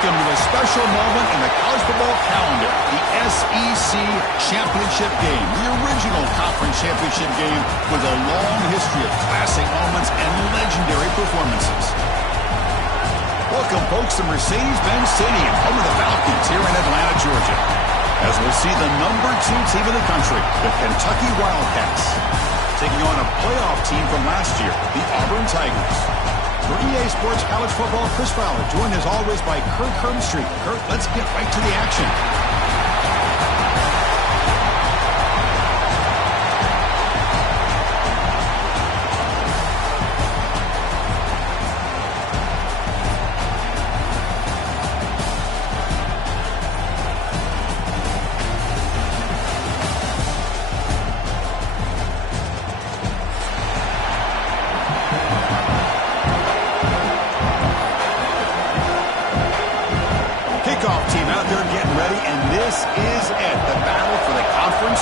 welcome to a special moment in the college football calendar, the SEC Championship Game, the original conference championship game with a long history of classic moments and legendary performances. Welcome, folks, to Mercedes-Benz Stadium, home of the Falcons here in Atlanta, Georgia, as we'll see the #2 team in the country, the Kentucky Wildcats, taking on a playoff team from last year, the Auburn Tigers. For EA Sports College Football, Chris Fowler, joined as always by Kurt Herbstreit. Kurt, let's get right to the action.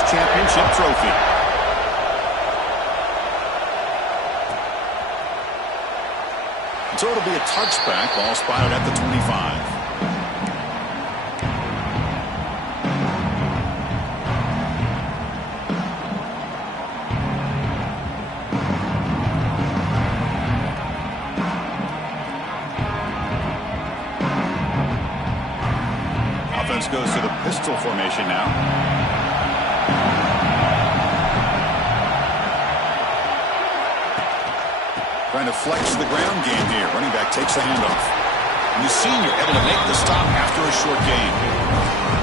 Championship trophy. So it'll be a touchback, ball spotted at the 25. Offense goes to the pistol formation now. Trying to flex the ground game here. Running back takes the handoff. And the senior able to make the stop after a short gain.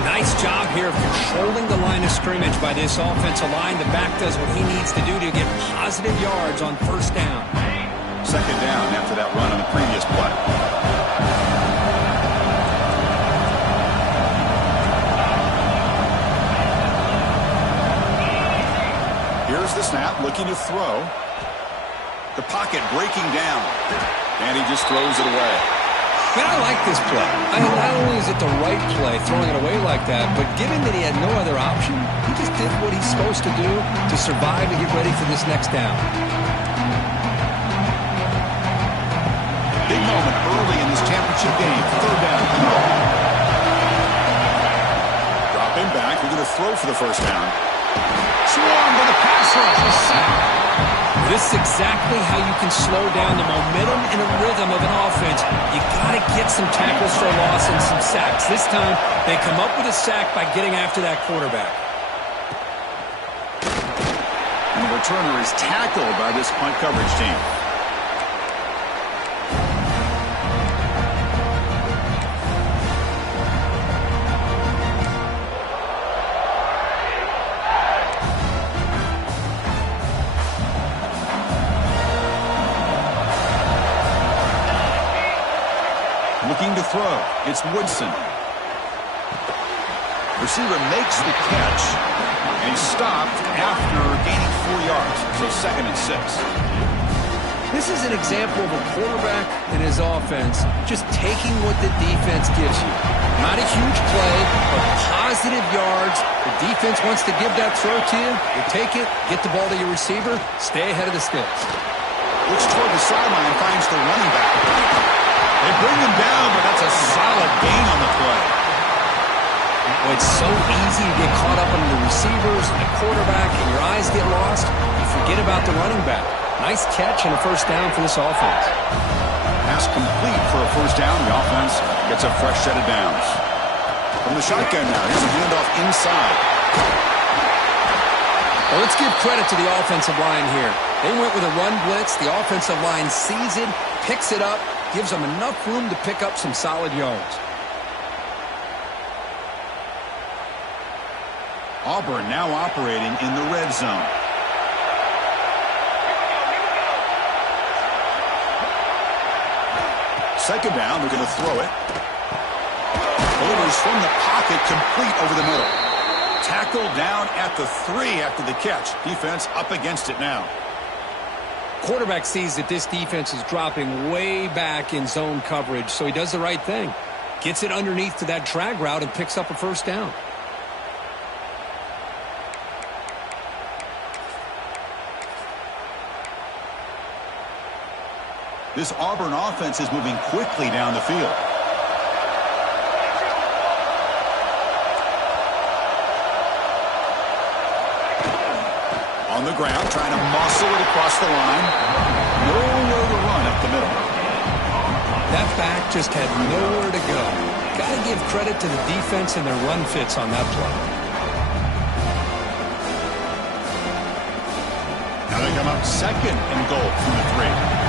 Nice job here of controlling the line of scrimmage by this offensive line. The back does what he needs to do to get positive yards on first down. Second down after that run on the previous play. Here's the snap, looking to throw. The pocket breaking down, and he just throws it away. Man, I like this play. Not only is it the right play, throwing it away like that, but given that he had no other option, he just did what he's supposed to do to survive and get ready for this next down. Big moment early in this championship game. Third down. Dropping back. We're going to throw for the first down. Swarm with a pass rush. A sack. This is exactly how you can slow down the momentum and the rhythm of an offense. You got to get some tackles for a loss and some sacks. This time, they come up with a sack by getting after that quarterback. And the returner is tackled by this punt coverage team. Looking to throw. It's Woodson. Receiver makes the catch. And he's stopped after gaining 4 yards. So 2nd and 6. This is an example of a quarterback and his offense just taking what the defense gives you. Not a huge play, but positive yards. The defense wants to give that throw to you. You take it, get the ball to your receiver, stay ahead of the sticks. Looks toward the sideline and finds the running back. They bring him down, but that's a solid gain on the play. Well, it's so easy to get caught up on the receivers and the quarterback, and your eyes get lost. You forget about the running back. Nice catch and a first down for this offense. Pass complete for a first down. The offense gets a fresh set of downs. From the shotgun now, here's a handoff inside. Well, let's give credit to the offensive line here. They went with a run blitz. The offensive line sees it, picks it up, gives them enough room to pick up some solid yards. Auburn now operating in the red zone. Second down, they're going to throw it. Delivers from the pocket, complete over the middle. Tackled down at the 3 after the catch. Defense up against it now. Quarterback sees that this defense is dropping way back in zone coverage, so he does the right thing. Gets it underneath to that drag route and picks up a first down. This Auburn offense is moving quickly down the field. On the ground, trying to muscle it across the line. Nowhere to run up the middle. That back just had nowhere to go. Got to give credit to the defense and their run fits on that play. Now they come up second and goal from the 3.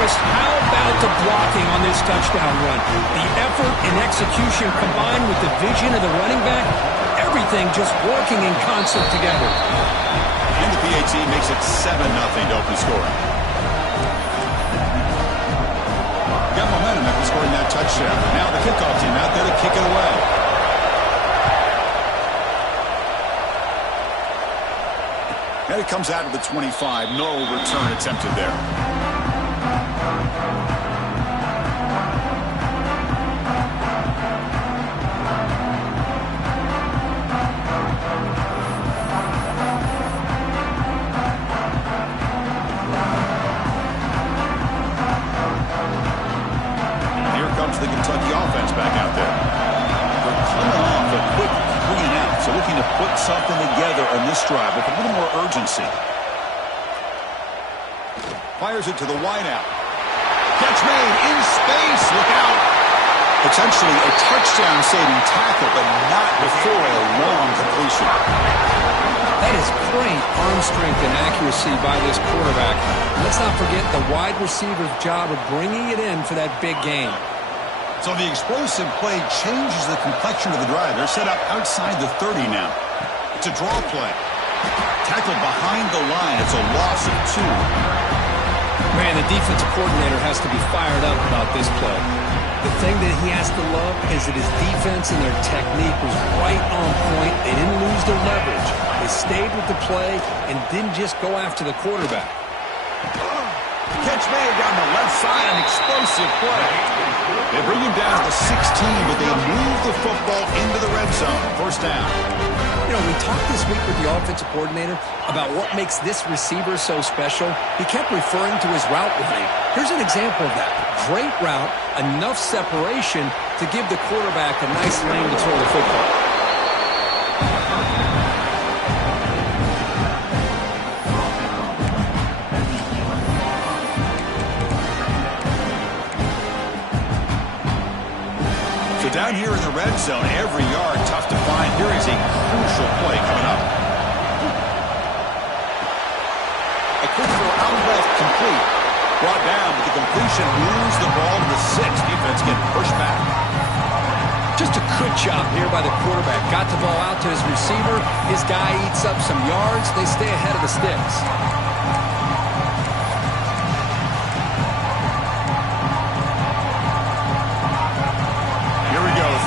How about the blocking on this touchdown run? The effort and execution combined with the vision of the running back, everything just working in concert together. And the PAT makes it 7-0 to open scoring. Got momentum after scoring that touchdown. Now the kickoff team out there to kick it away. And it comes out of the 25. No return attempted there. The Kentucky offense back out there. They're coming off a quick 3-and-out, so looking to put something together on this drive with a little more urgency. Fires it to the wideout. Catch made in space. Look out. Potentially a touchdown-saving tackle, but not before a long completion. That is great arm strength and accuracy by this quarterback. Let's not forget the wide receiver's job of bringing it in for that big game. So the explosive play changes the complexion of the drive. They're set up outside the 30 now. It's a draw play. Tackled behind the line. It's a loss of 2. Man, the defensive coordinator has to be fired up about this play. The thing that he has to love is that his defense and their technique was right on point. They didn't lose their leverage. They stayed with the play and didn't just go after the quarterback. Catch made down the left side, an explosive play. They bring him down to the 16, but they move the football into the red zone. First down. You know, we talked this week with the offensive coordinator about what makes this receiver so special. He kept referring to his route running. Here's an example of that. Great route, enough separation to give the quarterback a nice lane to throw the football. Down here in the red zone, every yard tough to find. Here is a crucial play coming up. A quick throw out left, complete. Brought down with the completion, moves the ball to the 6. Defense getting pushed back. Just a good job here by the quarterback. Got the ball out to his receiver. His guy eats up some yards. They stay ahead of the sticks.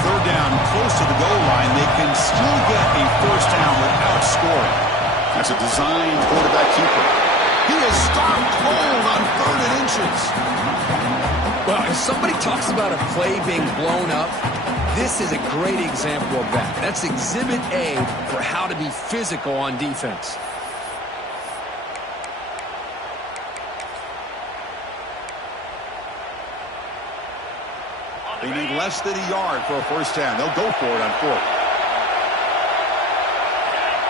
Third down, close to the goal line. They can still get a first down without scoring. That's a designed quarterback keeper. He is stopped cold on 3rd and inches. Well, if somebody talks about a play being blown up, this is a great example of that. That's Exhibit A for how to be physical on defense. They need less than a yard for a first down. They'll go for it on 4th.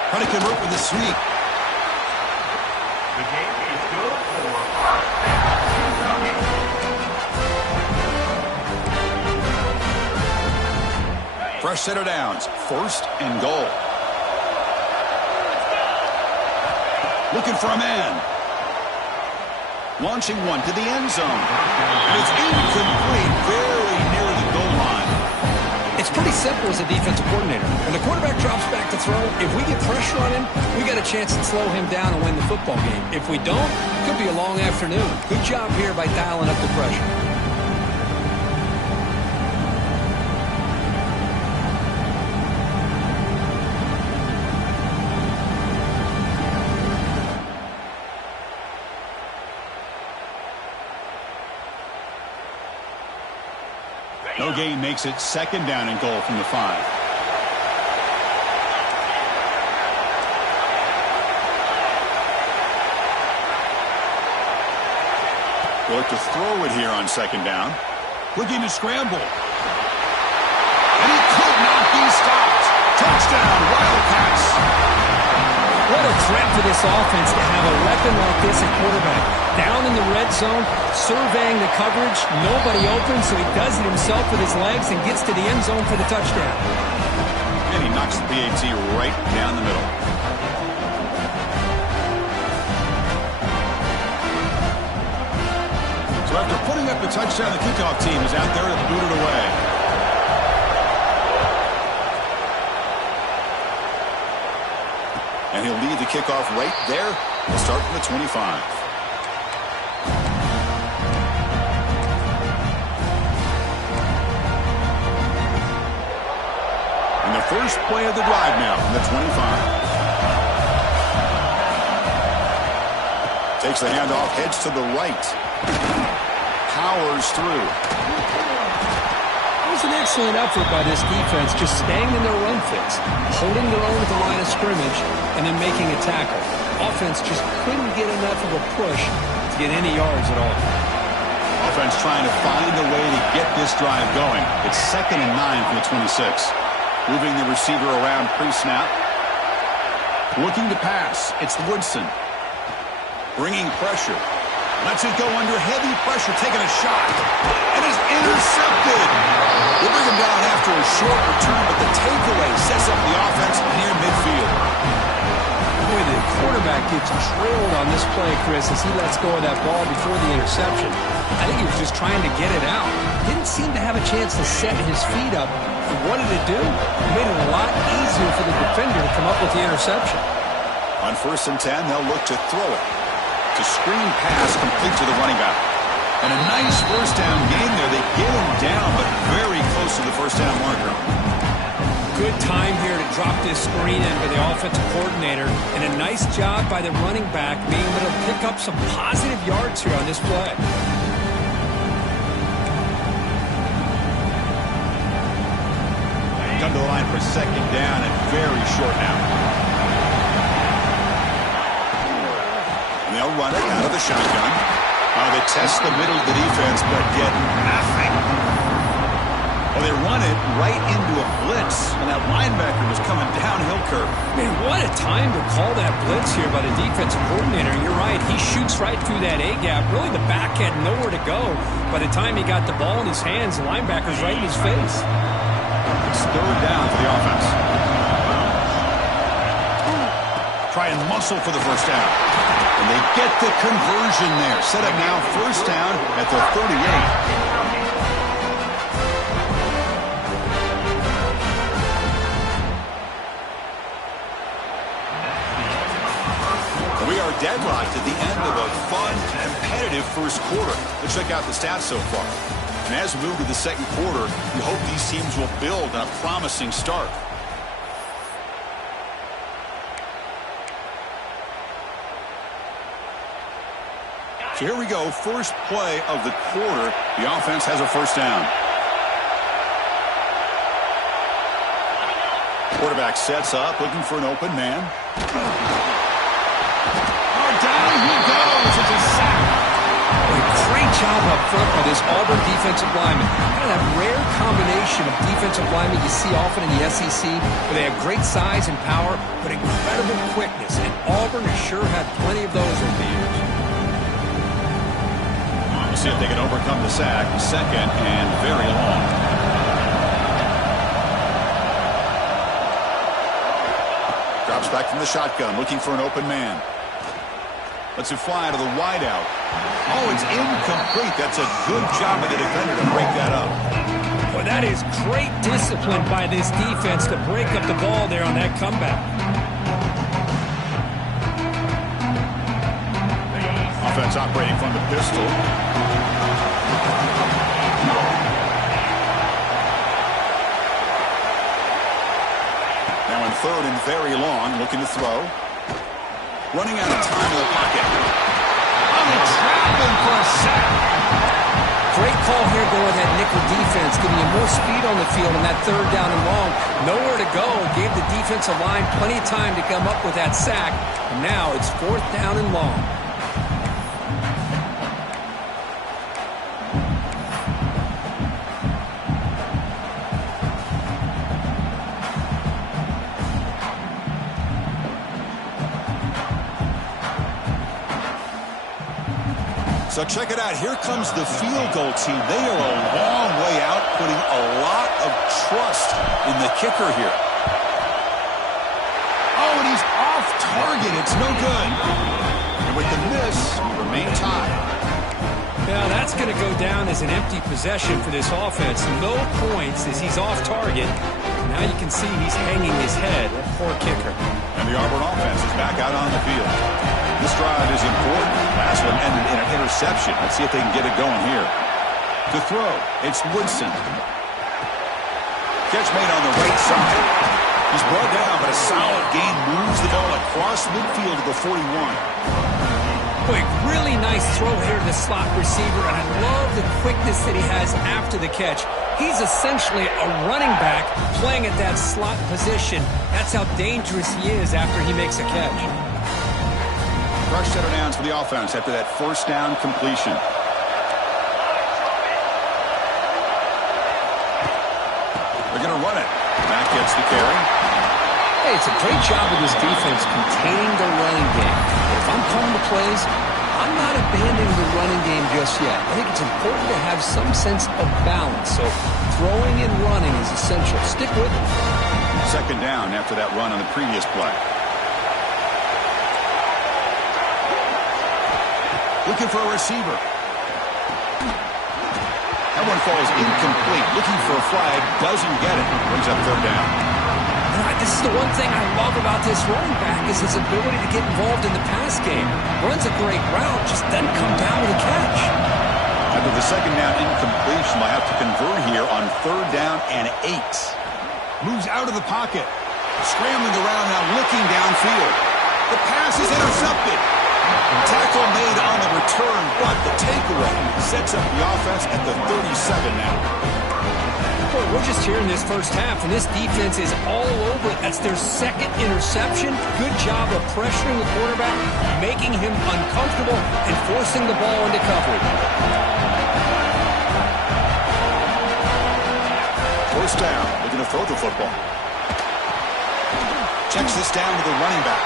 Trying to convert with the sweep. The game is good for fresh set of downs. 1st and goal. Looking for a man. Launching one to the end zone. And it's incomplete. Very near the goal line. It's pretty simple as a defensive coordinator. When the quarterback drops back to throw, if we get pressure on him, we got a chance to slow him down and win the football game. If we don't, it could be a long afternoon. Good job here by dialing up the pressure. No gain makes it 2nd down and goal from the 5. They'll look to throw it here on second down. Looking to scramble. And he could not be stopped. Touchdown, Wildcats. What a threat for this offense to have a weapon like this at quarterback. Down in the red zone, surveying the coverage, nobody open, so he does it himself with his legs and gets to the end zone for the touchdown. And he knocks the PAT right down the middle. So after putting up the touchdown, the kickoff team is out there to boot it away. And he'll lead the kickoff right there. He'll start from the 25. And the first play of the drive now from the 25. Takes the handoff, heads to the right. Powers through. It was an excellent effort by this defense, just staying in their run fits, holding their own at the line of scrimmage, and then making a tackle. Offense just couldn't get enough of a push to get any yards at all. Offense trying to find a way to get this drive going. It's 2nd and 9 from the 26. Moving the receiver around pre-snap. Looking to pass. It's Woodson. Bringing pressure. Lets it go under heavy pressure, taking a shot. And is intercepted. We'll bring him down after a short return, but the takeaway sets up the offense near midfield. Boy, the quarterback gets drilled on this play, Chris, as he lets go of that ball before the interception. I think he was just trying to get it out. Didn't seem to have a chance to set his feet up. And what did it do? It made it a lot easier for the defender to come up with the interception. On 1st and 10, they'll look to throw it. To screen pass complete to the running back. And a nice first down gain there. They get him down, but very close to the first down marker. Good time here to drop this screen in for the offensive coordinator. And a nice job by the running back being able to pick up some positive yards here on this play. Come to the line for second down and very short now. They'll run it out of the shotgun. They test the middle of the defense, but get nothing. Well, they run it right into a blitz, and that linebacker was coming downhill curve. Man, what a time to call that blitz here by the defensive coordinator. You're right. He shoots right through that A-gap. Really, the back had nowhere to go. By the time he got the ball in his hands, the linebacker's right in his face. It's 3rd down for the offense. Try and muscle for the first down. And they get the conversion there. Set up now 1st down at the 38. We are deadlocked at the end of a fun, competitive first quarter. Let's check out the stats so far. And as we move to the second quarter, we hope these teams will build on a promising start. So here we go, first play of the quarter. The offense has a first down. Quarterback sets up, looking for an open man. Oh, down he goes. It's a sack. Great job up front by this Auburn defensive lineman. Kind of that rare combination of defensive linemen you see often in the SEC, where they have great size and power, but incredible quickness. And Auburn has sure had plenty of those over the years. We'll see if they can overcome the sack. 2nd and very long. Drops back from the shotgun, looking for an open man. Lets it fly to the wideout. Oh, it's incomplete. That's a good job of the defender to break that up. Well, that is great discipline by this defense to break up the ball there on that comeback. Offense operating from the pistol. Now in 3rd and very long, looking to throw. Running out of time in the pocket. On the trap and for a sack. Great call here going with that nickel defense, giving you more speed on the field on that 3rd down and long. Nowhere to go. Gave the defensive line plenty of time to come up with that sack. And now it's 4th down and long. So check it out. Here comes the field goal team. They are a long way out, putting a lot of trust in the kicker here. Oh, and he's off target. It's no good. And with the miss, we remain tied. Now that's going to go down as an empty possession for this offense. No points as he's off target. Now you can see he's hanging his head. That poor kicker. And the Auburn offense is back out on the field. This drive is important. Last one ended in an interception. Let's see if they can get it going here. To throw, it's Woodson. Catch made on the right side. He's brought down, but a solid gain moves the ball across midfield to the 41. Boy, really nice throw here to the slot receiver, and I love the quickness that he has after the catch. He's essentially a running back playing at that slot position. That's how dangerous he is after he makes a catch. Fresh set of downs for the offense after that first down completion. They're going to run it. Mack gets the carry. Hey, it's a great job of this defense containing the running game. But if I'm calling the plays, I'm not abandoning the running game just yet. I think it's important to have some sense of balance. So throwing and running is essential. Stick with it. Second down after that run on the previous play. Looking for a receiver. That one falls incomplete. Looking for a flag. Doesn't get it. Brings up third down. This is the one thing I love about this running back is his ability to get involved in the pass game. Runs a great route, just doesn't come down with a catch. After the second down incompletion, they'll have to convert here on third down and 8. Moves out of the pocket. Scrambling around now, looking downfield. The pass is intercepted. Tackle made on the return, but the takeaway sets up the offense at the 37 now. Boy, we're just here in this first half, and this defense is all over it. That's their second interception. Good job of pressuring the quarterback, making him uncomfortable, and forcing the ball into coverage. First down, looking to throw the football. Checks this down to the running back.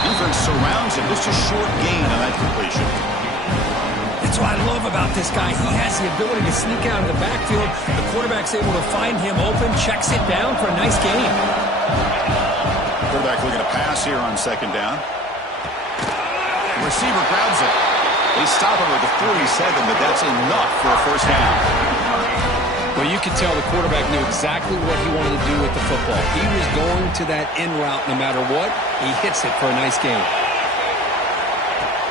Defense surrounds him. Just a short gain on that completion. That's what I love about this guy. He has the ability to sneak out of the backfield. The quarterback's able to find him open, checks it down for a nice gain. Quarterback looking to pass here on second down. The receiver grabs it. They stop him with the 47, but that's enough for a first down. Well, you could tell the quarterback knew exactly what he wanted to do with the football. He was going to that in route no matter what. He hits it for a nice gain.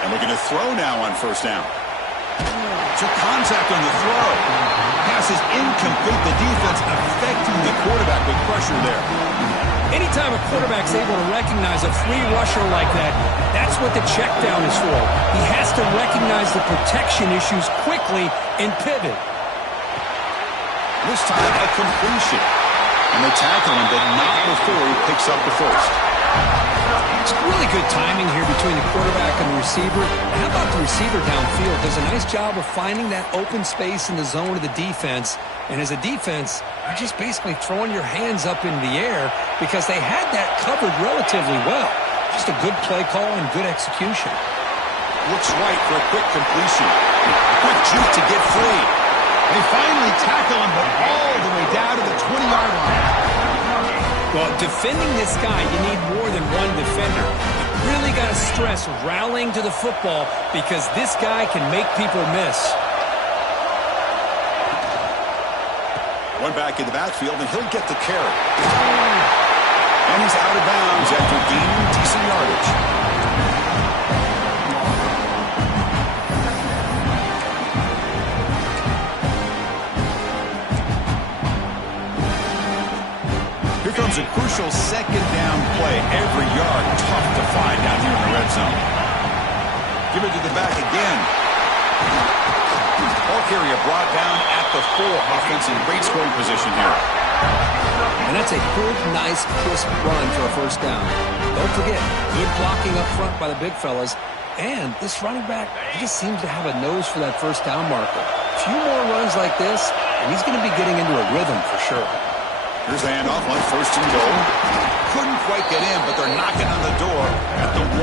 And looking to throw now on first down. Took contact on the throw. Pass is incomplete. The defense affecting the quarterback with pressure there. Anytime a quarterback's able to recognize a free rusher like that, that's what the check down is for. He has to recognize the protection issues quickly and pivot. This time a completion. And they tackle him, but not before he picks up the first. It's really good timing here between the quarterback and the receiver. How about the receiver downfield? Does a nice job of finding that open space in the zone of the defense. And as a defense, you're just basically throwing your hands up in the air because they had that covered relatively well. Just a good play call and good execution. Looks right for a quick completion. Quick juke to get free. They finally tackle him, but all the way down to the 20-yard line. Well, defending this guy, you need more than one defender. You really got to stress rallying to the football because this guy can make people miss. One back in the backfield, and he'll get the carry. And he's out of bounds after gaining decent yardage. Here comes a crucial second down play. Every yard tough to find down here in the red zone. Give it to the back again. Ball carrier brought down at the 4. Offense in great scoring position here. And that's a good, nice, crisp run for a first down. Don't forget, good blocking up front by the big fellas. And this running back, he just seems to have a nose for that first down marker. A few more runs like this, and he's going to be getting into a rhythm for sure. Here's the handoff on first and goal. Couldn't quite get in, but they're knocking on the door at the 1.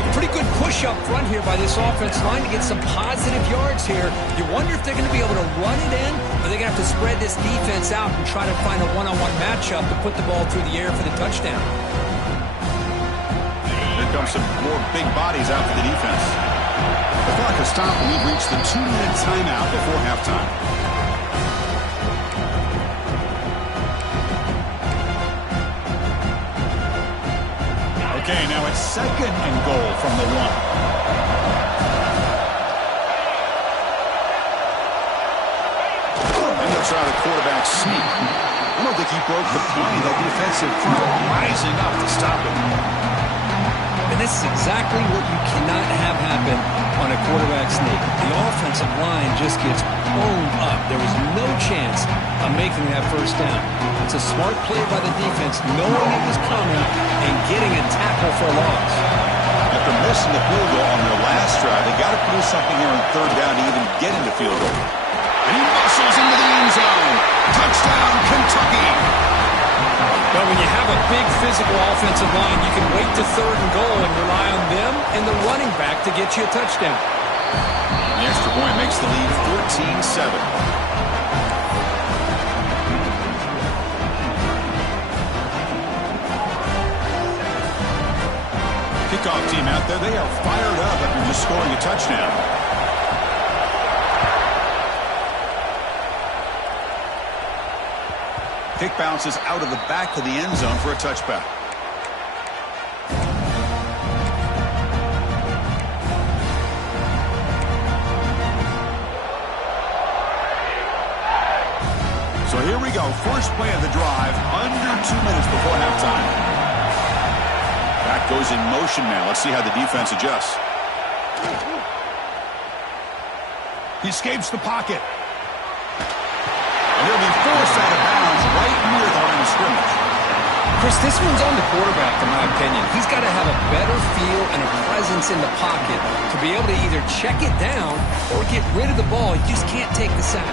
A pretty good push up front here by this offensive line to get some positive yards here. You wonder if they're going to be able to run it in, or they're going to have to spread this defense out and try to find a one-on-one matchup to put the ball through the air for the touchdown. Here comes some more big bodies out for the defense. The clock has stopped, and we've reached the 2-minute timeout before halftime. Okay, now it's 2nd and goal from the 1. And they'll try the quarterback sneak. I don't think he broke the play. That defensive front rising up to stop him. And this is exactly what you cannot have happen on a quarterback sneak. The offensive line just gets blown up. There was no chance of making that first down. It's a smart play by the defense, knowing it was coming and getting a tackle for a loss. After missing the field goal on their last drive, they got to produce something here on 3rd down to even get into field goal. And he muscles into the end zone. Touchdown, Kentucky. But when you have a big physical offensive line, you can wait to 3rd and goal and rely on them and the running back to get you a touchdown. The extra point makes the lead 14-7. Kickoff team out there, they are fired up after just scoring a touchdown. Kick bounces out of the back of the end zone for a touchback. So here we go, first play of the drive, under 2 minutes before halftime. Back goes in motion now. Let's see how the defense adjusts. He escapes the pocket. And he'll be forced out of bounds right near the line of scrimmage. Chris, this one's on the quarterback, in my opinion. He's got to have a better feel and a presence in the pocket to be able to either check it down or get rid of the ball. He just can't take the sack.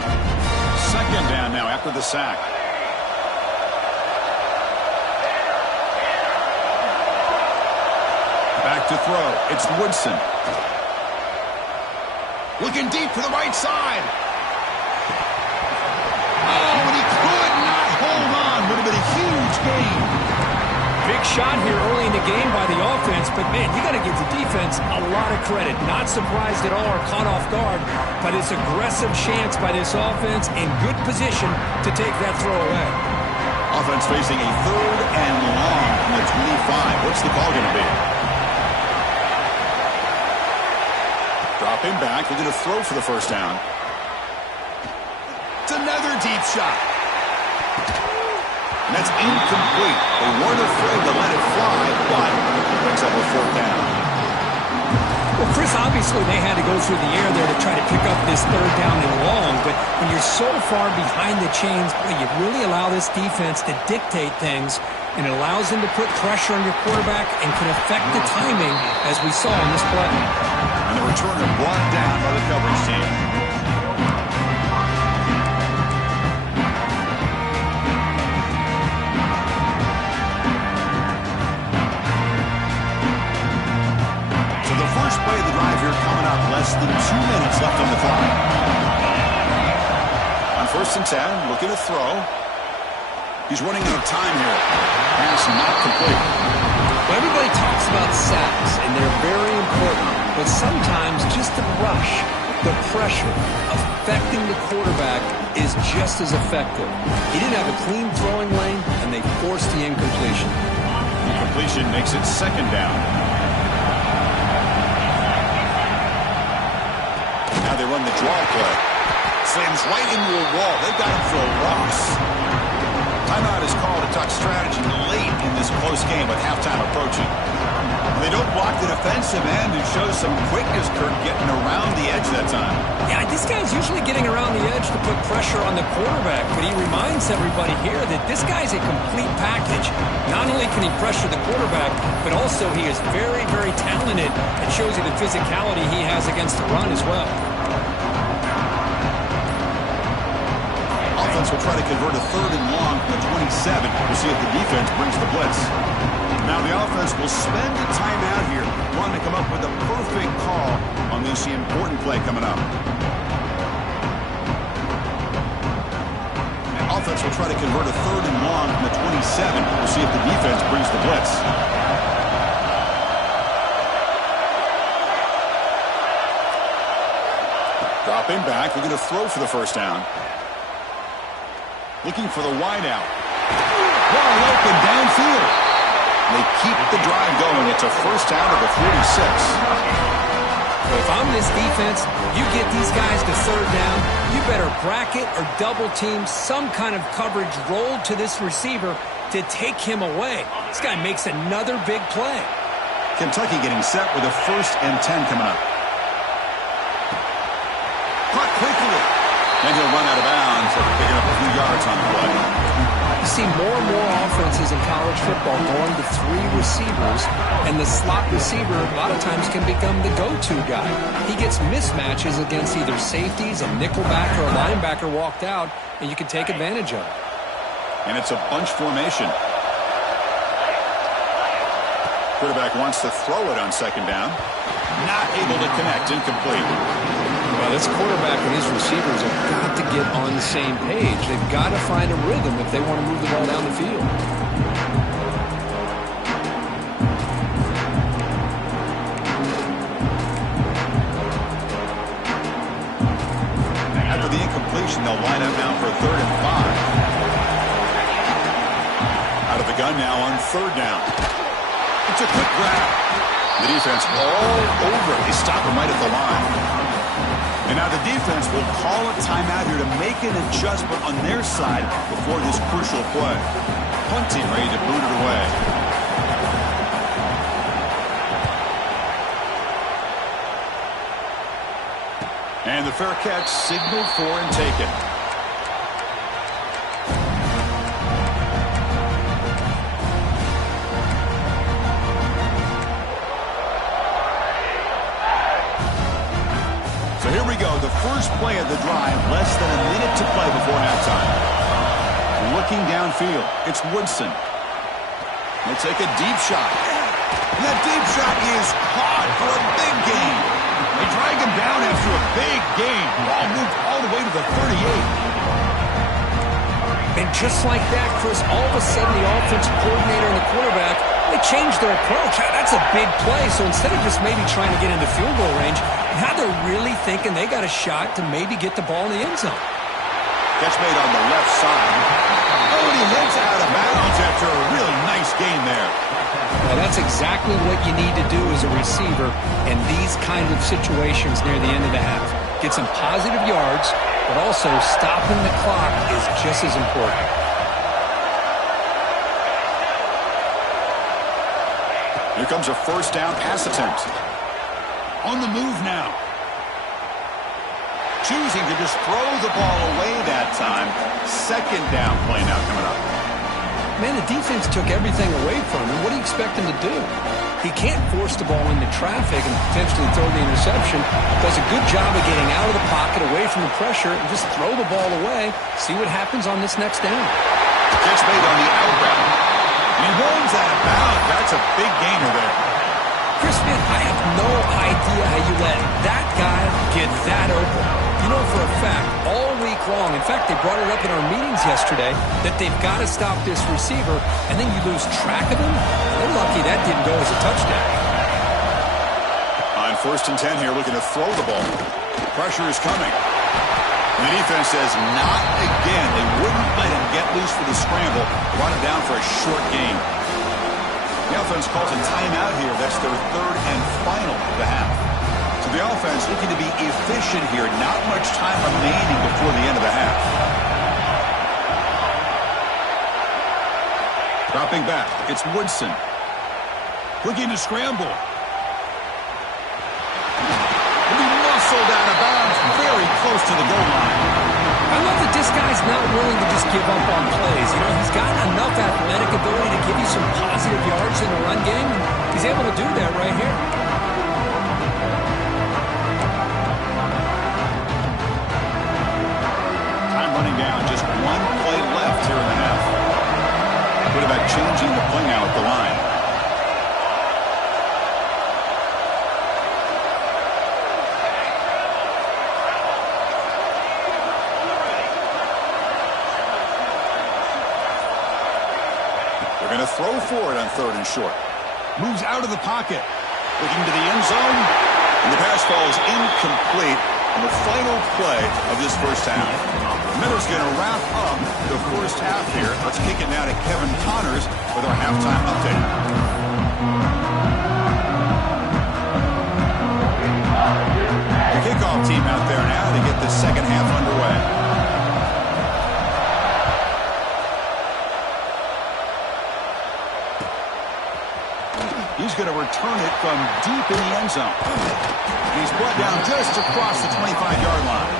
2nd down now after the sack. Back to throw. It's Woodson. Looking deep to the right side. Oh, and he could not hold on. Would have been a huge gain. Big shot here early in the game by the offense, but man, you got to give the defense a lot of credit. Not surprised at all or caught off guard, but it's aggressive chance by this offense in good position to take that throw away. Offense facing a 3rd and long from the 25. What's the call going to be? Dropping back, looking to throw for the first down. It's another deep shot. And that's incomplete. They weren't afraid to let it fly, but it brings up a 4th down. Well, Chris, obviously they had to go through the air there to try to pick up this 3rd down and long, but when you're so far behind the chains, boy, you really allow this defense to dictate things, and it allows them to put pressure on your quarterback and can affect the timing, as we saw in this play. And the returner brought down by the coverage team. First play of the drive here coming up. Less than 2 minutes left on the clock. On 1st and 10, looking to throw. He's running out of time here. Pass not complete. Well, everybody talks about sacks, and they're very important. But sometimes just the rush, the pressure, affecting the quarterback is just as effective. He didn't have a clean throwing lane, and they forced the incompletion. Incompletion makes it 2nd down. Now they run the draw play. Slams right into a wall. They've got him for a loss. Timeout is called to talk strategy late in this close game with halftime approaching. They don't block the defensive end and show some quickness, Kurt, getting around the edge that time. Yeah, this guy's usually getting around the edge to put pressure on the quarterback, but he reminds everybody here that this guy's a complete package. Not only can he pressure the quarterback, but also he is very, very talented. It shows you the physicality he has against the run as well. Offense will try to convert a 3rd and long from the 27. We'll see if the defense brings the blitz. Now the offense will spend a timeout here, wanting to come up with a perfect call on this important play coming up. And offense will try to convert a 3rd and long from the 27. We'll see if the defense brings the blitz. Dropping back, looking to throw for the first down. Looking for the wide out. Wide open downfield. They keep the drive going. It's a first down of the 46. If I'm this defense, you get these guys to 3rd down, you better bracket or double team some kind of coverage rolled to this receiver to take him away. This guy makes another big play. Kentucky getting set with a 1st and 10 coming up. Caught quickly. Then he'll run out of bounds after picking up a few yards on the play. You see more and more offenses in college football going to 3 receivers, and the slot receiver a lot of times can become the go-to guy. He gets mismatches against either safeties, a nickelback, or a linebacker walked out, and you can take advantage of it. And it's a bunch formation. Quarterback wants to throw it on 2nd down. Not able to connect, incomplete. Well, this quarterback and his receivers have got to get on the same page. They've got to find a rhythm if they want to move the ball down the field. After the incompletion, they'll line up now for a 3rd and 5. Out of the gun now on 3rd down. It's a quick grab. The defense all over it. They stop him right at the line. And now the defense will call a timeout here to make an adjustment on their side before this crucial play. Punting, ready to boot it away. And the fair catch signaled for and taken. So here we go, the first play of the drive, less than a minute to play before halftime. Looking downfield, it's Woodson. He'll take a deep shot. And that deep shot is caught for a big gain. They drag him down after a big gain. Ball moved all the way to the 38. And just like that, Chris, all of a sudden the offensive coordinator and the quarterback, they changed their approach. That's a big play. So instead of just maybe trying to get into field goal range, now they're really thinking they got a shot to maybe get the ball in the end zone. Catch made on the left side. Oh, and he hits out of bounds after a really nice gain there. Well, that's exactly what you need to do as a receiver in these kind of situations near the end of the half. Get some positive yards, but also stopping the clock is just as important. Here comes a first down pass attempt. On the move now. Choosing to just throw the ball away that time. 2nd down play now coming up. Man, the defense took everything away from him. What do you expect him to do? He can't force the ball into traffic and potentially throw the interception. Does a good job of getting out of the pocket, away from the pressure, and just throw the ball away. See what happens on this next down. Catch made on the out route. He runs out of bounds. That's a big gainer there. Chris, man, I have no idea how you let that guy get that open. You know for a fact, all week long, in fact, they brought it up in our meetings yesterday, that they've got to stop this receiver, and then you lose track of him. They're lucky that didn't go as a touchdown. On 1st and 10 here, looking to throw the ball. Pressure is coming. And the defense says, not again. They wouldn't let him get loose for the scramble. Brought him down for a short gain. The offense calls a timeout here. That's their 3rd and final of the half. So the offense looking to be efficient here. Not much time remaining before the end of the half. Dropping back, it's Woodson. Looking to scramble. He'll be muscled out of bounds, very close to the goal line. I love that this guy's not willing to just give up on plays. You know, he's got enough athletic ability to give you some positive yards in the run game, and he's able to do that right here. Time running down, just 1 play left here in the half. Quarterback changing the play now at the line. for it on 3rd and short. Moves out of the pocket. Looking to the end zone. And the pass falls incomplete on the final play of this first half. Miller's going to wrap up the first half here. Let's kick it now to Kevin Connors with our halftime update. The kickoff team out there now to get the second half underway. He's going to return it from deep in the end zone. He's brought down just across the 25-yard line.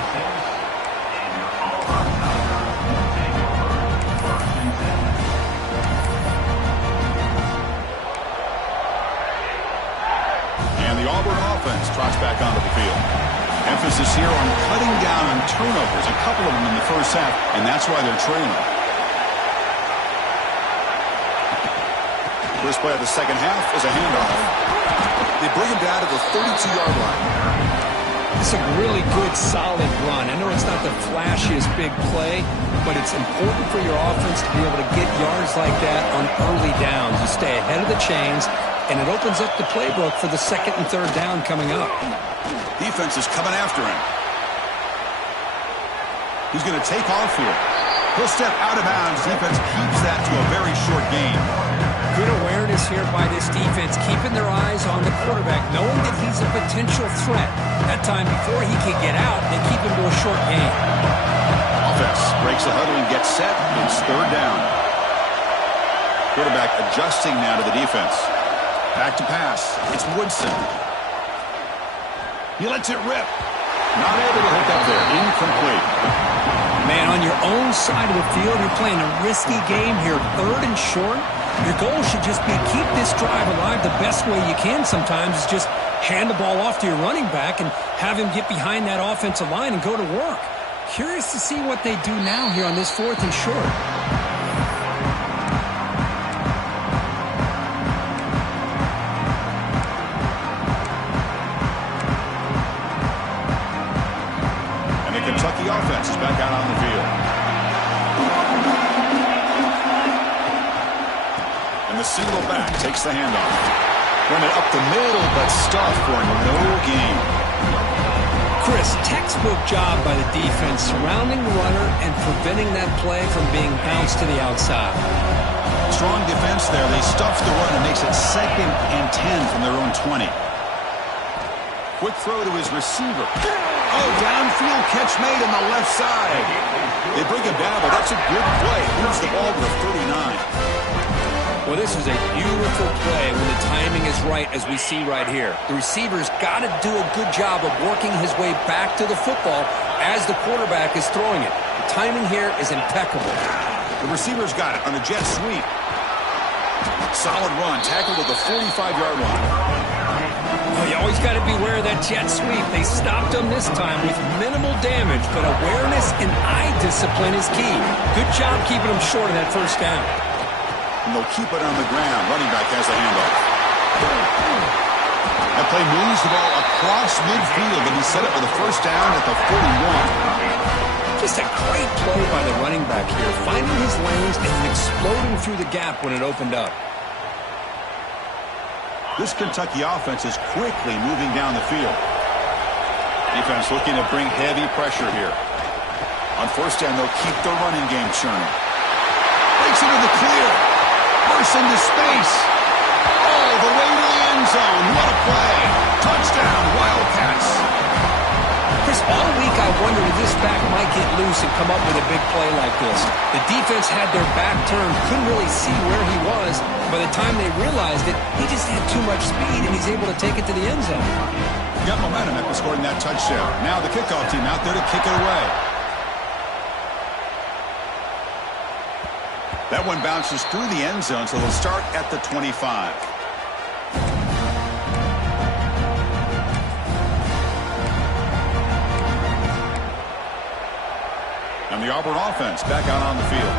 And the Auburn offense trots back onto the field. Emphasis here on cutting down on turnovers, a couple of them in the first half, and that's why they're trailing. First play of the second half is a handoff. They bring him down to the 32-yard line. It's a really good, solid run. I know it's not the flashiest big play, but it's important for your offense to be able to get yards like that on early downs. You stay ahead of the chains, and it opens up the playbook for the 2nd and 3rd down coming up. Defense is coming after him. He's going to take off here. He'll step out of bounds. Defense keeps that to a very short gain. Good awareness here by this defense, keeping their eyes on the quarterback, knowing that he's a potential threat. That time before he can get out, they keep him to a short gain. Offense breaks the huddle and gets set. It's 3rd down. Quarterback adjusting now to the defense. Back to pass. It's Woodson. He lets it rip. Not able to hook up there. Incomplete. Man, on your own side of the field, you're playing a risky game here. 3rd and short. Your goal should just be keep this drive alive the best way you can sometimes is just hand the ball off to your running back and have him get behind that offensive line and go to work. Curious to see what they do now here on this 4th and short. And the Kentucky offense is back out on the field. The single back takes the handoff. Run it up the middle, but stuffed for no gain. Chris, textbook job by the defense surrounding the runner and preventing that play from being bounced to the outside. Strong defense there. They stuff the run and makes it 2nd and 10 from their own 20. Quick throw to his receiver. Oh, downfield catch made on the left side. They bring him down, but that's a good play. Moves the ball to the 39. Well, this is a beautiful play when the timing is right, as we see right here. The receiver's got to do a good job of working his way back to the football as the quarterback is throwing it. The timing here is impeccable. The receiver's got it on a jet sweep. Solid run, tackled at the 45-yard line. Well, you always got to beware of that jet sweep. They stopped him this time with minimal damage, but awareness and eye discipline is key. Good job keeping him short of that first down. And they'll keep it on the ground. Running back has the handoff. That play moves the ball across midfield, and he set it for the first down at the 41. Just a great play by the running back here, finding his lanes and exploding through the gap when it opened up. This Kentucky offense is quickly moving down the field. Defense looking to bring heavy pressure here. On first down, they'll keep the running game churning. Breaks into the clear. Bursts into space. All the way to the end zone. What a play. Touchdown, Wildcats. Chris, all week I wondered if this back might get loose and come up with a big play like this. The defense had their back turned, couldn't really see where he was. By the time they realized it, he just had too much speed, and he's able to take it to the end zone. Got momentum after scoring that touchdown. Now the kickoff team out there to kick it away. That one bounces through the end zone, so they'll start at the 25. And the Auburn offense back out on the field.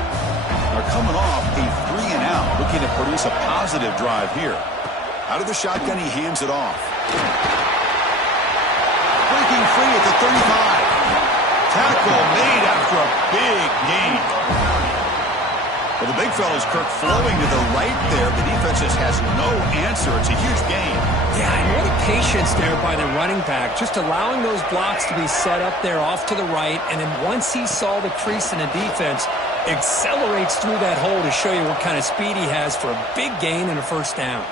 They're coming off a 3-and-out, looking to produce a positive drive here. Out of the shotgun, he hands it off. Breaking free at the 35. Tackle made after a big gain. Well, the big fella's Kirk flowing to the right there. The defense just has no answer. It's a huge gain. Yeah, and what a patience there by the running back, just allowing those blocks to be set up there off to the right, and then once he saw the crease in the defense, accelerates through that hole to show you what kind of speed he has for a big gain and a first down.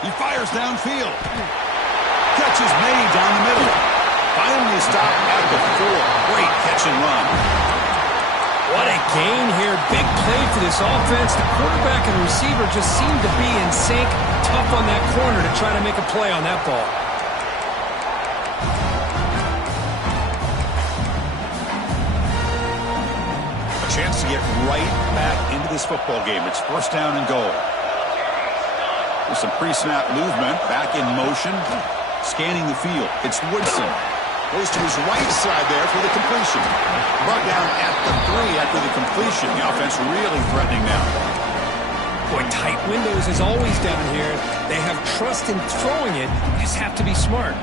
He fires downfield. Catch is made down the middle. Finally a stop at the 4. Great catch and run. What a gain here. Big play for this offense. The quarterback and receiver just seem to be in sync. Tough on that corner to try to make a play on that ball. A chance to get right back into this football game. It's first down and goal. With some pre-snap movement. Back in motion. Scanning the field. It's Woodson. Goes to his right side there for the completion. Brought down at the 3 after the completion. The offense really threatening now. Boy, tight windows is always down here. They have trust in throwing it. You just have to be smart.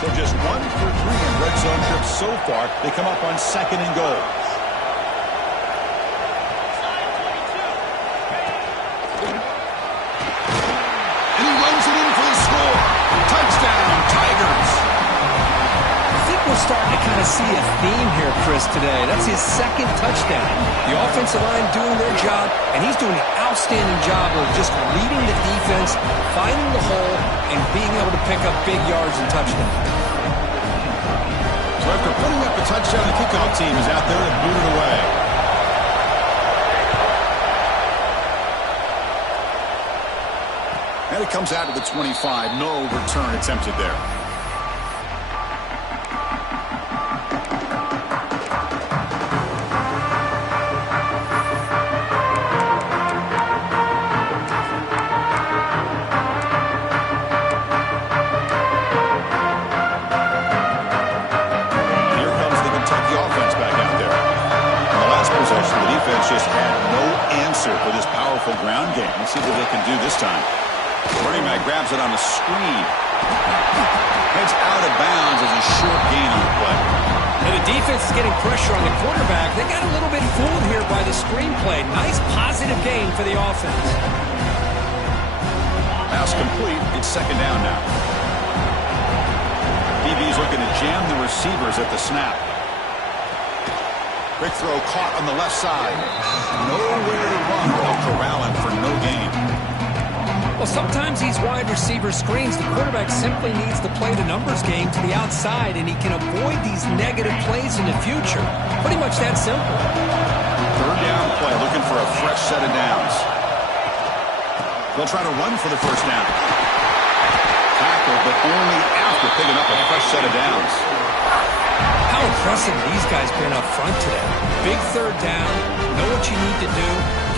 So just 1 for 3 in red zone trips so far. They come up on second and goal. And he runs it in for the score. Touchdown, Tigers. We're starting to kind of see a theme here, Chris, today. That's his second touchdown. The offensive line doing their job, and he's doing an outstanding job of just leading the defense, finding the hole, and being able to pick up big yards and touchdowns. So after putting up a touchdown, the kickoff team is out there to boot it away. And it comes out to the 25. No return attempted there. Just had no answer for this powerful ground game. Let's see what they can do this time. Running back grabs it on the screen. Heads out of bounds as a short gain on the play. And the defense is getting pressure on the quarterback. They got a little bit fooled here by the screenplay. Nice positive gain for the offense. Pass complete. It's second down now. DB's looking to jam the receivers at the snap. Quick throw caught on the left side. Nowhere to run without corralling for no gain. Well, sometimes these wide receiver screens, the quarterback simply needs to play the numbers game to the outside, and he can avoid these negative plays in the future. Pretty much that simple. Third down play, looking for a fresh set of downs. They'll try to run for the first down. Tackle, but only after picking up a fresh set of downs. How impressive these guys been up front today. Big third down, know what you need to do,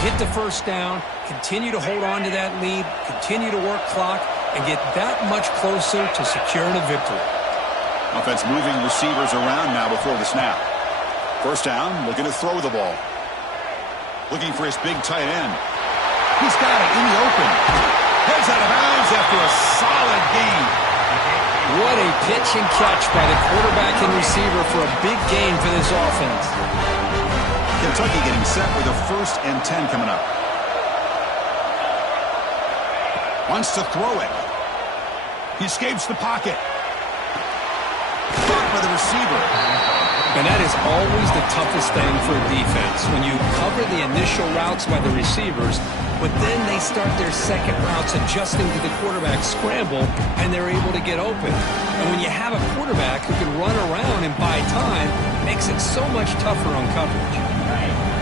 get the first down, continue to hold on to that lead, continue to work clock, and get that much closer to securing a victory. Offense moving receivers around now before the snap. First down, looking to throw the ball. Looking for his big tight end. He's got it in the open. Heads out of bounds after a solid gain. What a pitch and catch by the quarterback and receiver for a big gain for this offense. Kentucky getting set with a 1st and 10 coming up. Wants to throw it. He escapes the pocket. Caught by the receiver. And that is always the toughest thing for a defense, when you cover the initial routes by the receivers, but then they start their second routes adjusting to the quarterback's scramble, and they're able to get open. And when you have a quarterback who can run around and buy time, it makes it so much tougher on coverage.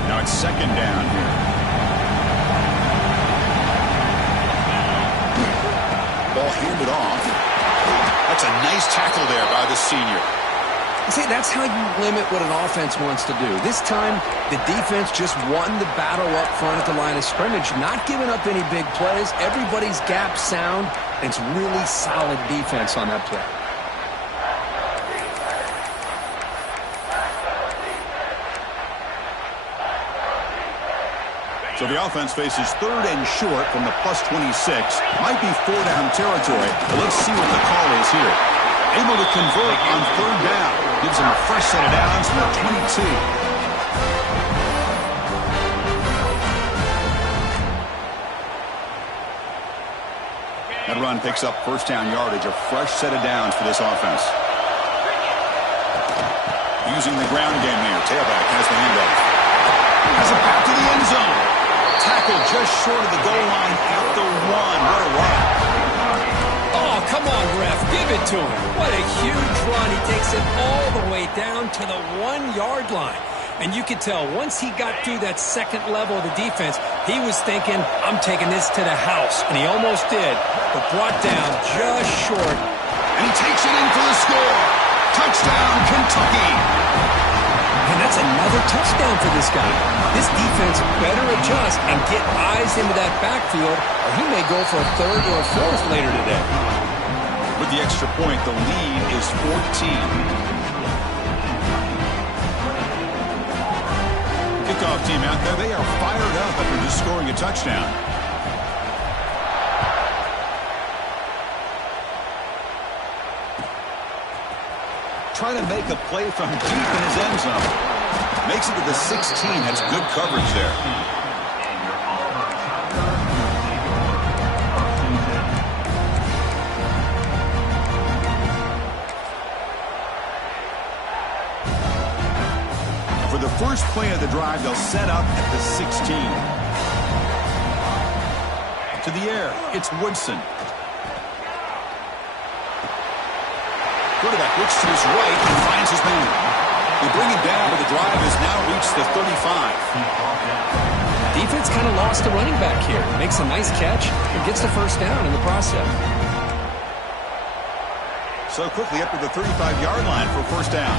Now it's second down here. Ball handed off. That's a nice tackle there by the senior. See, that's how you limit what an offense wants to do. This time, the defense just won the battle up front at the line of scrimmage, not giving up any big plays. Everybody's gap sound. It's really solid defense on that play. So the offense faces third and short from the +26. Might be 4-down territory, but let's see what the call is here. Able to convert on third down. Gives him a fresh set of downs from the 22. That run picks up first down yardage, a fresh set of downs for this offense. Using the ground game here. Tailback has the handoff. Has it back to the end zone. Tackled just short of the goal line at the 1. What a run. Oh, come on, ref. Give it to him. What a huge run. He takes it all the way down to the 1-yard line. And you could tell once he got through that second level of the defense, he was thinking, I'm taking this to the house. And he almost did, but brought down just short. And he takes it in for the score. Touchdown, Kentucky. And that's another touchdown for this guy. This defense better adjust and get eyes into that backfield, or he may go for a third or a fourth later today. With the extra point, the lead is 14. Kickoff team out there, they are fired up after just scoring a touchdown. Trying to make a play from deep in his end zone. Makes it to the 16. That's good coverage there. For the first play of the drive, they'll set up at the 16. To the air, it's Woodson. Quarterback looks to his right and finds his man. They bring him down, but the drive has now reached the 35. Defense kind of lost the running back here. Makes a nice catch and gets the first down in the process. So quickly up to the 35-yard line for first down.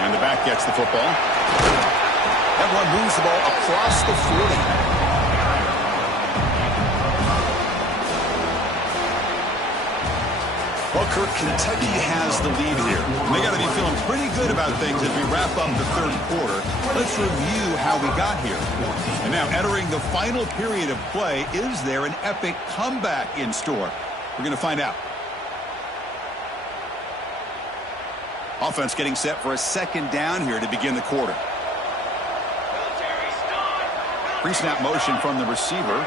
And the back gets the football. That one moves the ball across the 40. Well, Kirk, Kentucky has the lead here. And they got to be feeling pretty good about things as we wrap up the third quarter. Let's review how we got here. And now entering the final period of play, is there an epic comeback in store? We're going to find out. Offense getting set for a second down here to begin the quarter. Pre-snap motion from the receiver.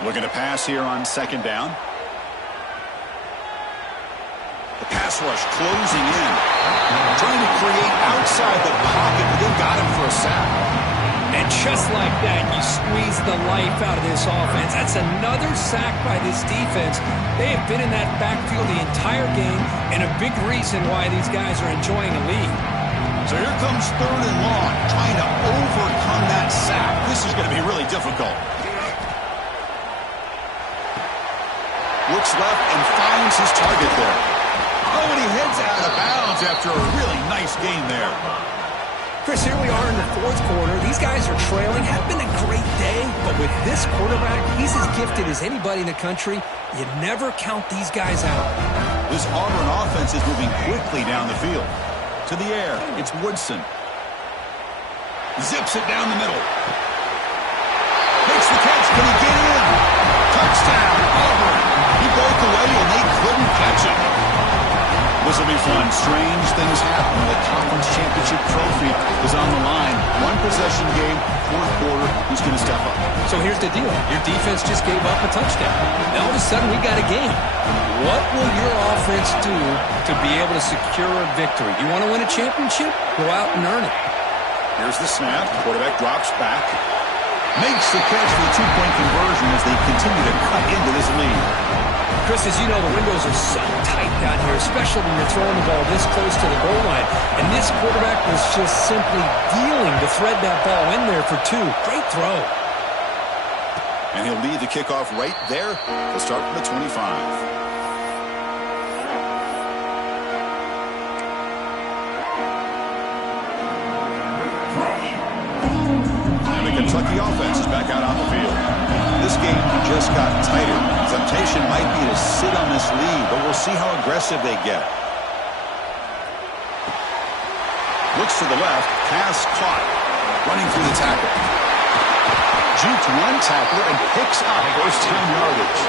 Looking to pass here on second down. The pass rush closing in. Trying to create outside the pocket, but they got him for a sack. And just like that, you squeeze the life out of this offense. That's another sack by this defense. They have been in that backfield the entire game, and a big reason why these guys are enjoying a lead. So here comes third and long, trying to overcome that sack. This is going to be really difficult. Looks left and finds his target there. Oh, and he heads out of bounds after a really nice game there. Chris, here we are in the fourth quarter. These guys are trailing. Had been a great day, but with this quarterback, he's as gifted as anybody in the country. You never count these guys out. This Auburn offense is moving quickly down the field. To the air, it's Woodson. Zips it down the middle. Makes the catch. Can he get in? Touchdown, Auburn. He broke away and they couldn't catch him. This will be fun. Strange things happen when the conference championship trophy is on the line. One possession game, fourth quarter. Who's going to step up? So here's the deal. Your defense just gave up a touchdown. Now all of a sudden we got a game. What will your offense do to be able to secure a victory? You want to win a championship? Go out and earn it. Here's the snap. Quarterback drops back. Makes the catch for the two-point conversion as they continue to cut into this lead. Chris, as you know, the windows are so tight down here, especially when you're throwing the ball this close to the goal line. And this quarterback was just simply dealing to thread that ball in there for two. Great throw. And he'll lead the kickoff right there. He'll start from the 25. Kentucky offense is back out on the field. This game just got tighter. The temptation might be to sit on this lead, but we'll see how aggressive they get. Looks to the left, pass caught, running through the tackle. Jukes one tackler and picks up first down yardage.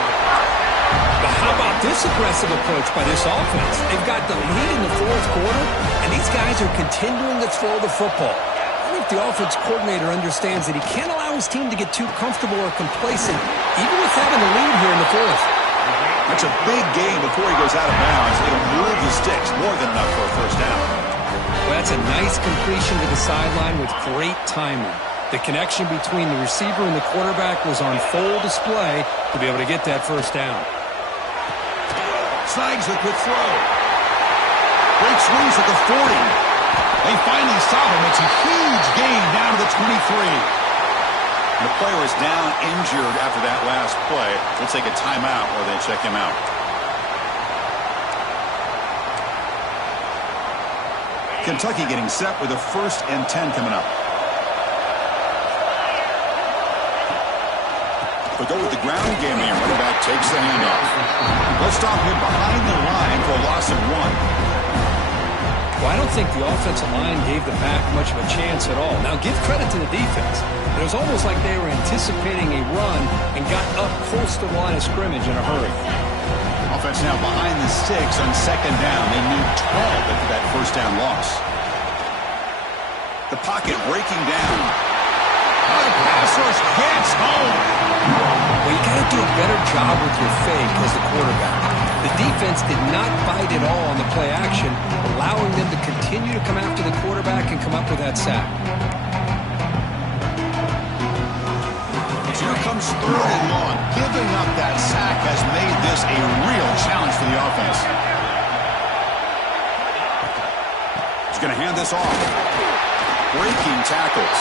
But how about this aggressive approach by this offense? They've got the lead in the fourth quarter, and these guys are continuing to throw the football. I think the offense coordinator understands that he can't allow his team to get too comfortable or complacent, even with having the lead here in the fourth. That's a big gain before he goes out of bounds. It'll move the sticks more than enough for a first down. Well, that's a nice completion to the sideline with great timing. The connection between the receiver and the quarterback was on full display to be able to get that first down. Snags the quick throw. Breaks loose at the 40. They finally stop him. It's a huge gain down to the 23. The player is down injured after that last play. We'll take a timeout or they check him out. Kentucky getting set with a 1st and 10 coming up. We go with the ground game here. Running back takes the handoff. Let's stop him behind the line for a loss of 1. Well, I don't think the offensive line gave the back much of a chance at all. Now, give credit to the defense. It was almost like they were anticipating a run and got up close to the line of scrimmage in a hurry. Offense now behind the sticks on 2nd down. They need 12 after that first down loss. The pocket breaking down. Oh, the pass rush gets home. Well, you got to do a better job with your fake as the quarterback. The defense did not bite at all on the play action, allowing them to continue to come after the quarterback and come up with that sack. Here comes 3rd and long. Giving up that sack has made this a real challenge for the offense. He's going to hand this off. Breaking tackles.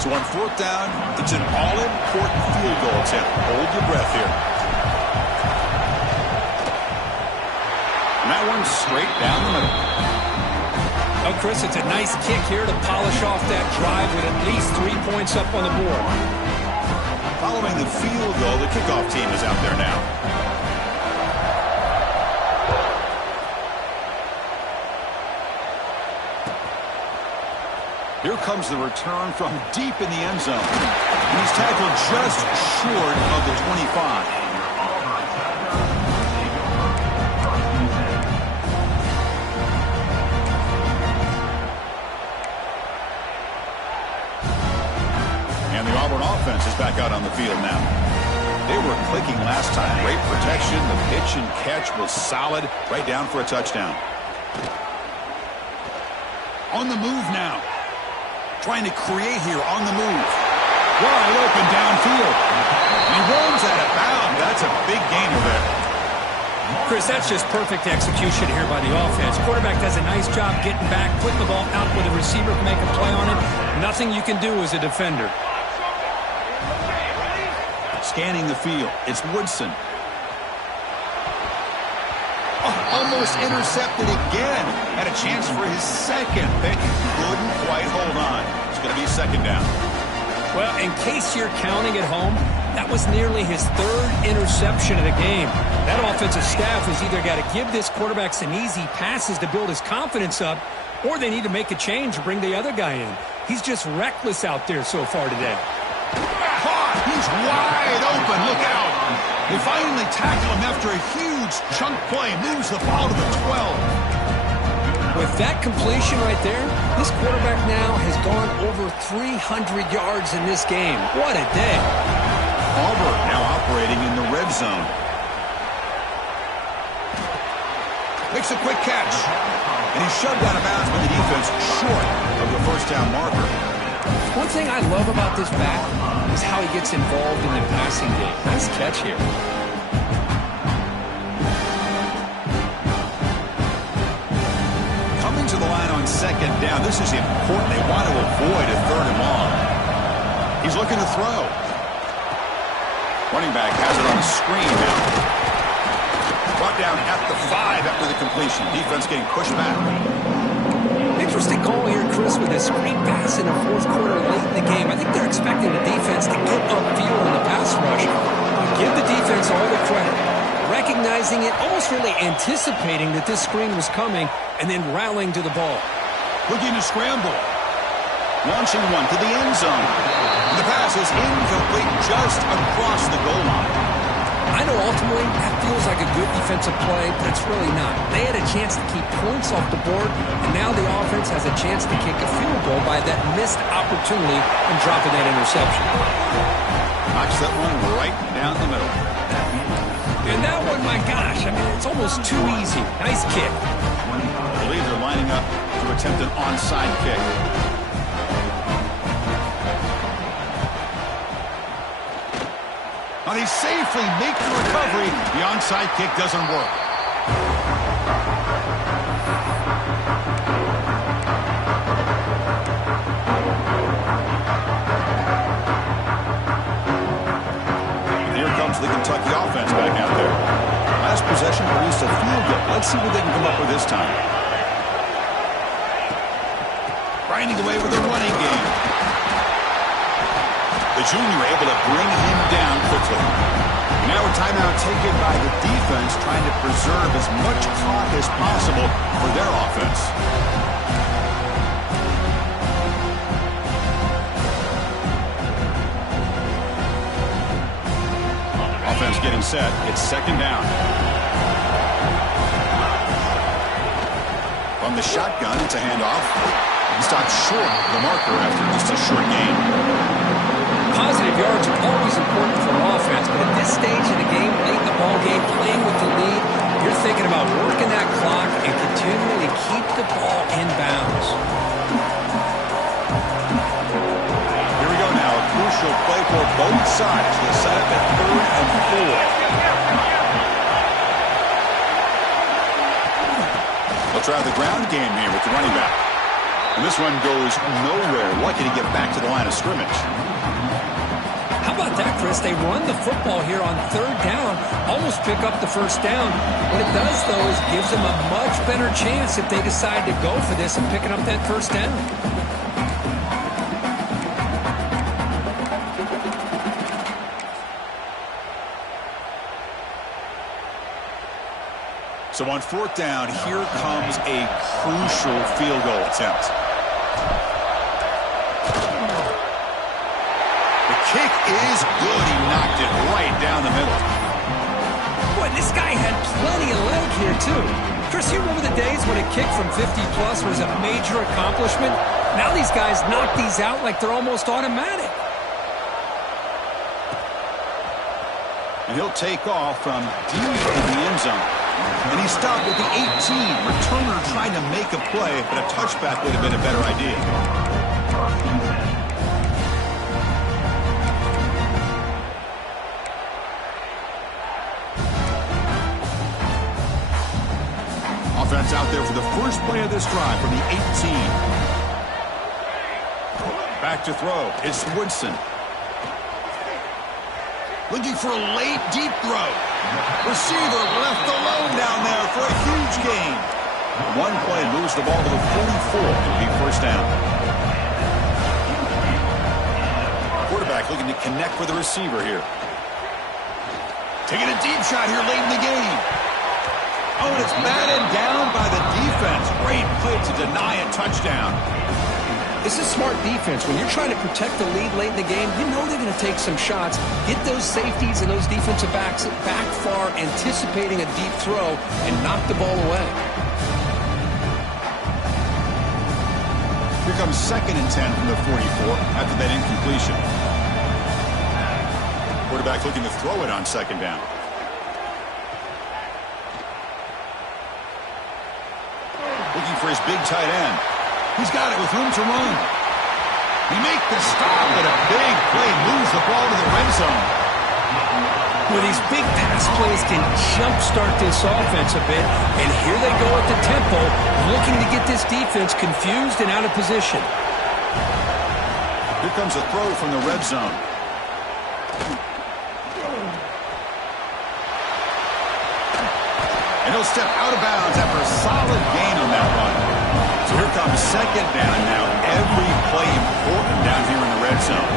So on 4th down, it's an all-important field goal attempt. Hold your breath here. And that one's straight down the middle. Oh, Chris, it's a nice kick here to polish off that drive with at least 3 points up on the board. Following the field goal, the kickoff team is out there now. Here comes the return from deep in the end zone. And he's tackled just short of the 25. And the Auburn offense is back out on the field now. They were clicking last time. Great protection. The pitch and catch was solid. Right down for a touchdown. On the move now. Trying to create here on the move. Wide open downfield. And he runs out of bounds. That's a big gainer there. Chris, that's just perfect execution here by the offense. Quarterback does a nice job getting back, putting the ball out where the receiver can make a play on it. Nothing you can do as a defender. Scanning the field. It's Woodson. Oh, almost intercepted again. Had a chance for his 2nd, but couldn't quite hold on. It's going to be 2nd down. Well, in case you're counting at home, that was nearly his 3rd interception of the game. That offensive staff has either got to give this quarterback some easy passes to build his confidence up, or they need to make a change and bring the other guy in. He's just reckless out there so far today. He's wide open. Look out. They finally tackle him after a huge chunk play. Moves the ball to the 12. With that completion right there, this quarterback now has gone over 300 yards in this game. What a day. Auburn now operating in the red zone. Makes a quick catch. And he's shoved out of bounds by the defense short of the first down marker. One thing I love about this back is how he gets involved in the passing game. Nice catch here. Coming to the line on 2nd down. This is important. They want to avoid a 3rd and long. He's looking to throw. Running back has it on a screen now. Brought down at the 5 after the completion. Defense getting pushed back. Interesting call here, Chris, with a screen pass in the 4th quarter late in the game. I think they're expecting the defense to get upfield in the pass rush. Give the defense all the credit. Recognizing it, almost really anticipating that this screen was coming, and then rallying to the ball. Looking to scramble. Launching one to the end zone. The pass is incomplete, just across the goal line. I know ultimately that feels like a good defensive play, but it's really not. They had a chance to keep points off the board, and now the offense has a chance to kick a field goal by that missed opportunity and dropping that interception. Knocks that one right down the middle. And that one, my gosh, I mean, it's almost too easy. Nice kick. I believe they're lining up to attempt an onside kick. They safely make the recovery. The onside kick doesn't work. And here comes the Kentucky offense back out there. Last possession produced a field goal. Let's see what they can come up with this time. Grinding away with a running game. The junior able to bring him down quickly. Now a timeout taken by the defense, trying to preserve as much clock as possible for their offense. Offense getting set. It's second down. From the shotgun, it's a handoff. He stopped short of the marker after just a short gain. Positive yards are always important for an offense, but at this stage of the game, late in the ball game, playing with the lead, you're thinking about working that clock and continuing to keep the ball in bounds. Here we go now, a crucial play for both sides. They set up at 3rd and 4. They'll try the ground game here with the running back. And this one goes nowhere. Lucky to get back to the line of scrimmage. How about that, Chris? They run the football here on 3rd down, almost pick up the first down. What it does, though, is gives them a much better chance if they decide to go for this and picking up that first down. So on 4th down, here comes a crucial field goal attempt. Kick is good. He knocked it right down the middle. Boy, this guy had plenty of leg here, too. Chris, you remember the days when a kick from 50-plus was a major accomplishment? Now these guys knock these out like they're almost automatic. And he'll take off from deep in the end zone. And he stopped at the 18. Returner trying to make a play, but a touchback would have been a better idea. Offense out there for the first play of this drive from the 18. Back to throw. It's Woodson. Looking for a late, deep throw. Receiver left alone down there for a huge gain. One play moves the ball to the 44. It'll be first down. Quarterback looking to connect with the receiver here. Taking a deep shot here late in the game. Oh, and it's batted down by the defense. Great play to deny a touchdown. This is smart defense. When you're trying to protect the lead late in the game, you know they're going to take some shots, get those safeties and those defensive backs back far, anticipating a deep throw, and knock the ball away. Here comes 2nd and 10 from the 44 after that incompletion. Quarterback looking to throw it on 2nd down. Looking for his big tight end. He's got it with room to run. He makes the stop, but a big play moves the ball to the red zone. Well, these big pass plays can jumpstart this offense a bit, and here they go at the tempo, looking to get this defense confused and out of position. Here comes a throw from the red zone. And he'll step out of bounds after a solid gain on that run. So here comes 2nd down now. Every play important down here in the red zone.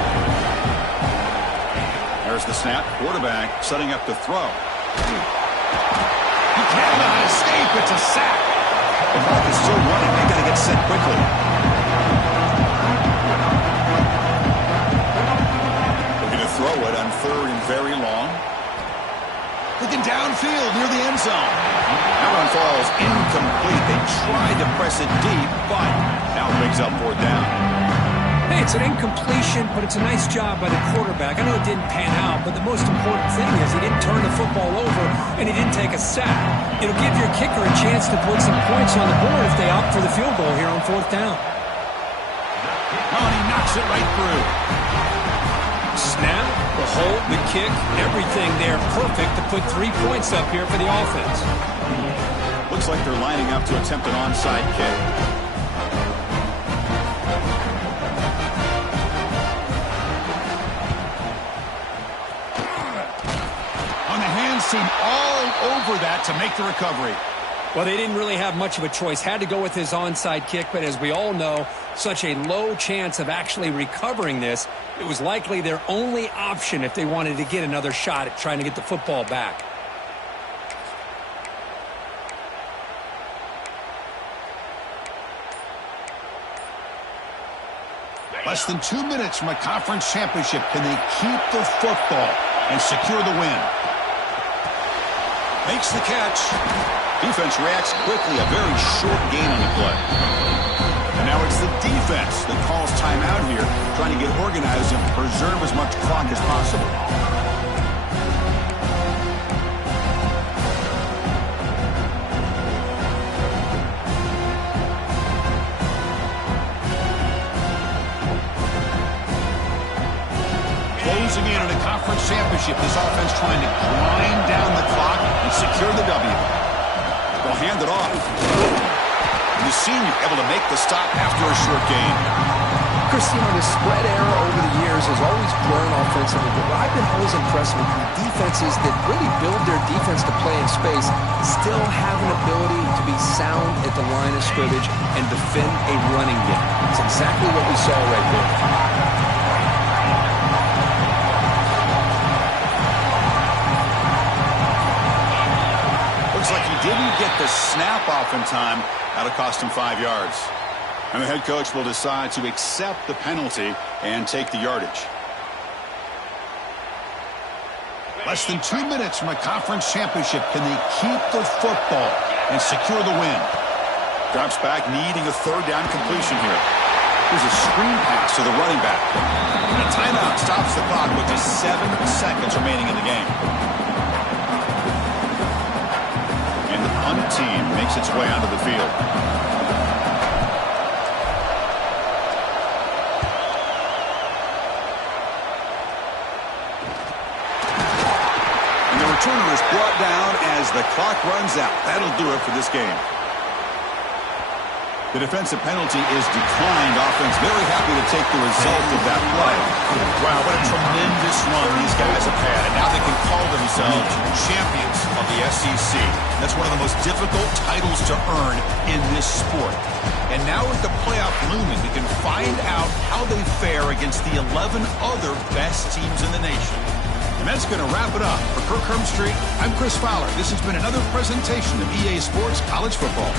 There's the snap. Quarterback setting up to throw. He cannot escape. It's a sack. The clock is still running. They got to get set quickly. third and very long. Looking downfield near the end zone. That one falls incomplete. They tried to press it deep, but now it brings up fourth down. Hey, it's an incompletion, but it's a nice job by the quarterback. I know it didn't pan out, but the most important thing is he didn't turn the football over and he didn't take a sack. It'll give your kicker a chance to put some points on the board if they opt for the field goal here on fourth down. Oh, and he knocks it right through. Snap, the hold, the kick, everything there perfect to put 3 points up here for the offense. Looks like they're lining up to attempt an onside kick. On the hands team all over that to make the recovery. Well, they didn't really have much of a choice. Had to go with his onside kick, but as we all know, such a low chance of actually recovering this. It was likely their only option if they wanted to get another shot at trying to get the football back. Less than 2 minutes from a conference championship. Can they keep the football and secure the win? Makes the catch. Defense reacts quickly. A very short gain on the play. And now it's the defense that calls timeout here, trying to get organized and preserve as much clock as possible. Closing in on a conference championship, this offense trying to grind down the clock and secure the W. They'll hand it off. And the senior able to make the stop after a short gain. Christine, the spread era over the years has always grown offensively, but what I've been always impressed with the defenses that really build their defense to play in space still have an ability to be sound at the line of scrimmage and defend a running game. It's exactly what we saw right there. Looks like he didn't get the snap off in time. That'll cost him 5 yards. And the head coach will decide to accept the penalty and take the yardage. Less than 2 minutes from a conference championship. Can they keep the football and secure the win? Drops back, needing a third down completion here. Here's a screen pass to the running back. And a timeout stops the clock with just 7 seconds remaining in the game. And the punt team makes its way onto the field. And the returner is brought down as the clock runs out. That'll do it for this game. The defensive penalty is declined. Offense very happy to take the result of that play. Wow, what a tremendous run these guys have had. And now they can call themselves champions of the SEC. That's one of the most difficult titles to earn in this sport. And now with the playoff looming, we can find out how they fare against the 11 other best teams in the nation. And that's going to wrap it up. For Kirk Herbstreit, I'm Chris Fowler. This has been another presentation of EA Sports College Football.